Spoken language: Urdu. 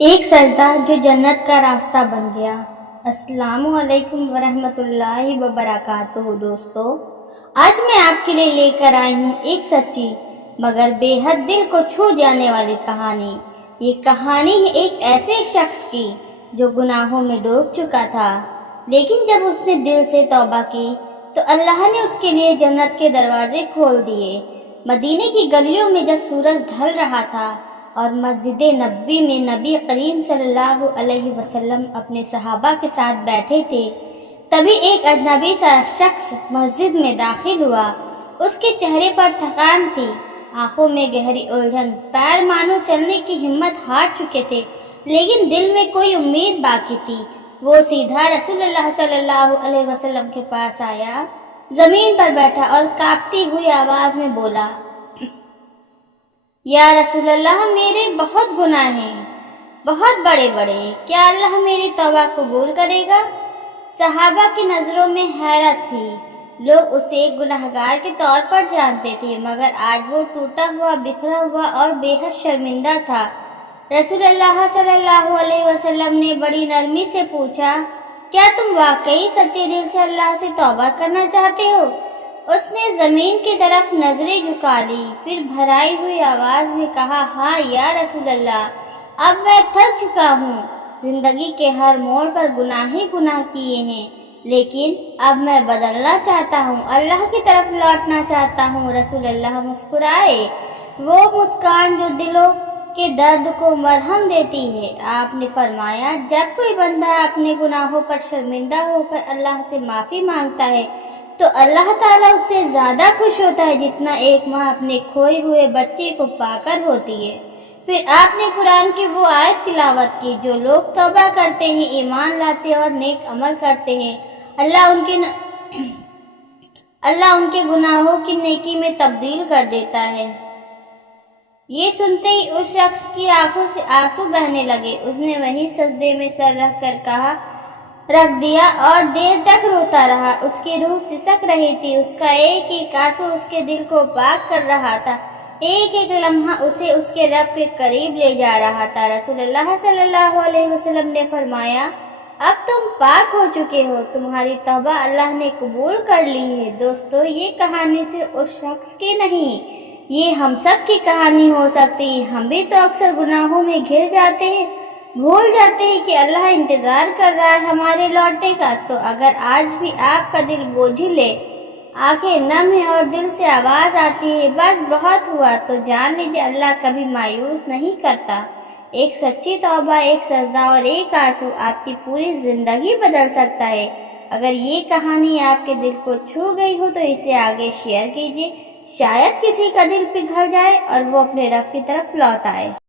ایک سجدہ جو جنت کا راستہ بن گیا۔ السلام علیکم ورحمۃ اللہ وبرکاتہ دوستو، آج میں آپ کے لیے لے کر آئی ہوں ایک سچی مگر بے حد دل کو چھو جانے والی کہانی۔ یہ کہانی ہے ایک ایسے شخص کی جو گناہوں میں ڈوب چکا تھا، لیکن جب اس نے دل سے توبہ کی تو اللہ نے اس کے لیے جنت کے دروازے کھول دیے۔ مدینے کی گلیوں میں جب سورج ڈھل رہا تھا اور مسجد نبوی میں نبی کریم صلی اللہ علیہ وسلم اپنے صحابہ کے ساتھ بیٹھے تھے، تبھی ایک اجنبی سا شخص مسجد میں داخل ہوا۔ اس کے چہرے پر تھکان تھی، آنکھوں میں گہری الجھن، پیر مانو چلنے کی ہمت ہار چکے تھے، لیکن دل میں کوئی امید باقی تھی۔ وہ سیدھا رسول اللہ صلی اللہ علیہ وسلم کے پاس آیا، زمین پر بیٹھا اور کانپتی ہوئی آواز میں بولا، یا رسول اللہ، میرے بہت گناہ ہیں، بہت بڑے بڑے، کیا اللہ میری توبہ قبول کرے گا؟ صحابہ کی نظروں میں حیرت تھی، لوگ اسے ایک گناہگار کے طور پر جانتے تھے، مگر آج وہ ٹوٹا ہوا، بکھرا ہوا اور بے حد شرمندہ تھا۔ رسول اللہ صلی اللہ علیہ وسلم نے بڑی نرمی سے پوچھا، کیا تم واقعی سچے دل سے اللہ سے توبہ کرنا چاہتے ہو؟ اس نے زمین کی طرف نظریں جھکا لی، پھر بھرائی ہوئی آواز میں کہا، ہاں یا رسول اللہ، اب میں تھک چکا ہوں، زندگی کے ہر موڑ پر گناہ ہی گناہ کیے ہیں، لیکن اب میں بدلنا چاہتا ہوں، اللہ کی طرف لوٹنا چاہتا ہوں۔ رسول اللہ مسکرائے، وہ مسکان جو دلوں کے درد کو مرہم دیتی ہے۔ آپ نے فرمایا، جب کوئی بندہ اپنے گناہوں پر شرمندہ ہو کر اللہ سے معافی مانگتا ہے تو اللہ تعالیٰ اس سے زیادہ خوش ہوتا ہے جتنا ایک ماں اپنے کھوئے ہوئے بچے کو پا کر ہوتی ہے۔ پھر آپ نے قرآن کی وہ آیت تلاوت کی، جو لوگ توبہ کرتے ہیں، ایمان لاتے اور نیک عمل کرتے ہیں، اللہ ان کے گناہوں کی نیکی میں تبدیل کر دیتا ہے۔ یہ سنتے ہی اس شخص کی آنکھوں سے آنسو بہنے لگے۔ اس نے وہیں سجدے میں سر رکھ دیا اور دیر تک روتا رہا۔ اس کی روح سسک رہی تھی، اس کا ایک ایک آنسو اس کے دل کو پاک کر رہا تھا، ایک ایک لمحہ اسے اس کے رب کے قریب لے جا رہا تھا۔ رسول اللہ صلی اللہ علیہ وسلم نے فرمایا، اب تم پاک ہو چکے ہو، تمہاری توبہ اللہ نے قبول کر لی ہے۔ دوستو، یہ کہانی صرف اس شخص کی نہیں، یہ ہم سب کی کہانی ہو سکتی ہے۔ ہم بھی تو اکثر گناہوں میں گھر جاتے ہیں، بھول جاتے ہیں کہ اللہ انتظار کر رہا ہے ہمارے لوٹنے کا۔ تو اگر آج بھی آپ کا دل بوجھل ہے، آنکھیں نم ہیں اور دل سے آواز آتی ہے، بس بہت ہوا، تو جان لیجیے اللہ کبھی مایوس نہیں کرتا۔ ایک سچی توبہ، ایک سجدہ اور ایک آنسو آپ کی پوری زندگی بدل سکتا ہے۔ اگر یہ کہانی آپ کے دل کو چھو گئی ہو تو اسے آگے شیئر کیجیے، شاید کسی کا دل پگھل جائے اور وہ اپنے رب کی طرف لوٹ آئے۔